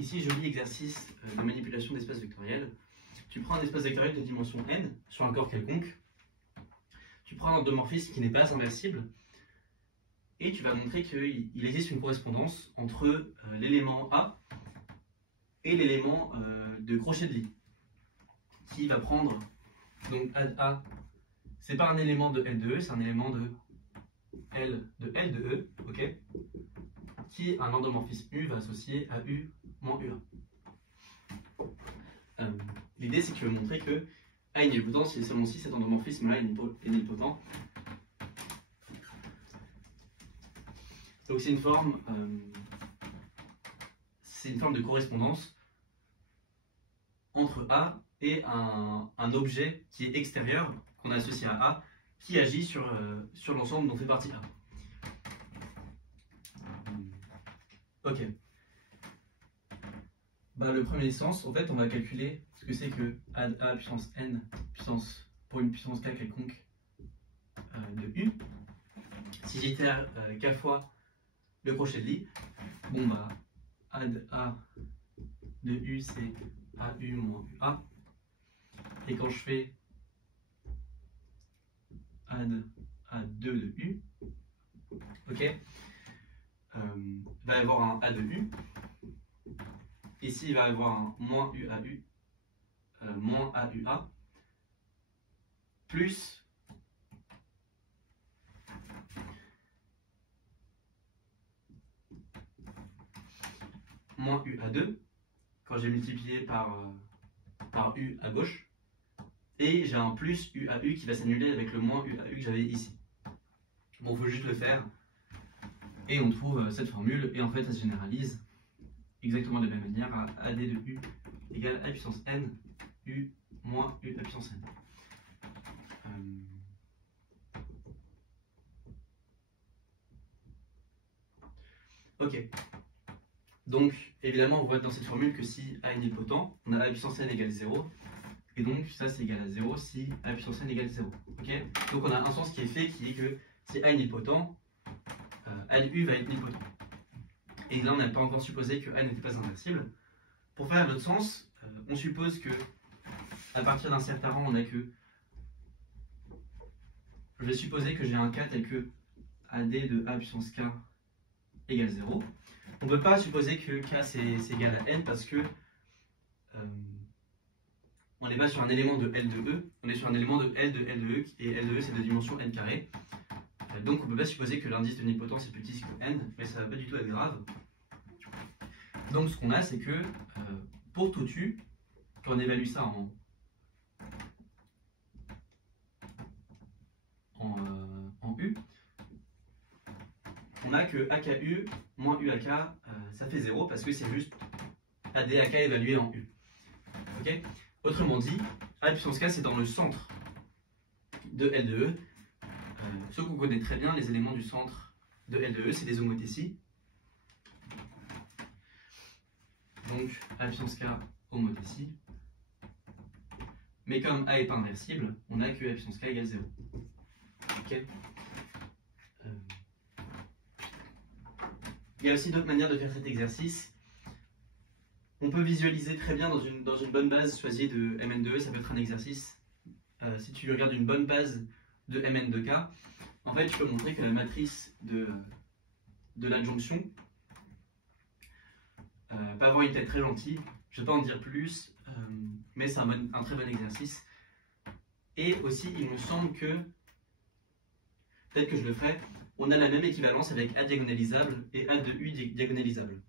ici, joli exercice de manipulation d'espace vectoriel. Tu prends un espace vectoriel de dimension n sur un corps quelconque. Tu prends un endomorphisme qui n'est pas inversible. Et tu vas montrer qu'il existe une correspondance entre l'élément A et l'élément de crochet de lit. Qui va prendre, donc ad A, c'est pas un élément de L de E, c'est un élément de L de E, ok, qui un endomorphisme U va associer à U moins UA. L'idée c'est qu'il veut montrer que A est nilpotent si et seulement si cet endomorphisme-là est nilpotent. Donc c'est une forme de correspondance entre A et un objet qui est extérieur, qu'on associe à A, qui agit sur l'ensemble dont fait partie A. Ok. Bah, le premier sens, en fait, on va calculer ce que c'est que ad A puissance n puissance pour une puissance k quelconque de U. Si j'itère k fois le crochet de lit, bon bah ad A de U c'est AU moins UA. Et quand je fais ad A2 de U, ok, va y avoir un A de U. Ici, il va y avoir un moins UAU, moins AUA, plus moins UA2, quand j'ai multiplié par U à gauche. Et j'ai un plus UAU qui va s'annuler avec le moins UAU que j'avais ici. Bon, il faut juste le faire. Et on trouve cette formule, et en fait, ça se généralise exactement de la même manière à AD de U égale A puissance N, U moins U à puissance N. Ok. Donc, évidemment, on voit dans cette formule que si A est nilpotent, on a A puissance N égale 0. Et donc, ça, c'est égal à 0 si A puissance N égale 0. Okay, donc, on a un sens qui est fait, qui est que si A est nilpotent, A de U va être nilpotent. Et là, on n'a pas encore supposé que A n'était pas inversible. Pour faire l'autre sens, on suppose que à partir d'un certain rang, on a que... Je vais supposer que j'ai un cas tel que AD de A puissance K égale 0. On ne peut pas supposer que K c'est égal à N parce que on n'est pas sur un élément de L de E, on est sur un élément de L de E, et L de E c'est de dimension N carré. Donc on ne peut pas supposer que l'indice de nilpotence est plus petit que N, mais ça ne va pas du tout être grave. Donc ce qu'on a, c'est que pour tout U, quand on évalue ça en U, on a que AKU moins UAK, ça fait 0 parce que c'est juste AD/AK évalué en U. Okay, autrement dit, A puissance K c'est dans le centre de L de E. Ceux qu'on connaît très bien, les éléments du centre de L de E, c'est des homothéties. Donc A puissance K homothétie. Mais comme A n'est pas inversible, on a que A puissance K égale 0. Okay. Il y a aussi d'autres manières de faire cet exercice. On peut visualiser très bien dans une bonne base choisie de Mn de E, ça peut être un exercice. Si tu regardes une bonne base de Mn de K, en fait, je peux montrer que la matrice de l'adjonction peut avoir une tête très gentille. Je ne vais pas en dire plus, mais c'est un très bon exercice. Et aussi, il me semble que, peut-être que je le ferai, on a la même équivalence avec A diagonalisable et A de U diagonalisable.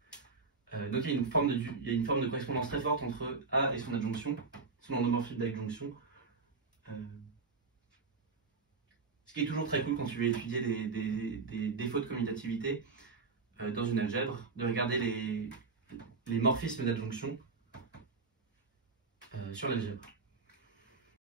Donc il y a une forme de correspondance très forte entre A et son adjonction, son endomorphisme d'adjonction. Ce qui est toujours très cool quand tu veux étudier des défauts de commutativité dans une algèbre, de regarder les morphismes d'adjonction sur l'algèbre.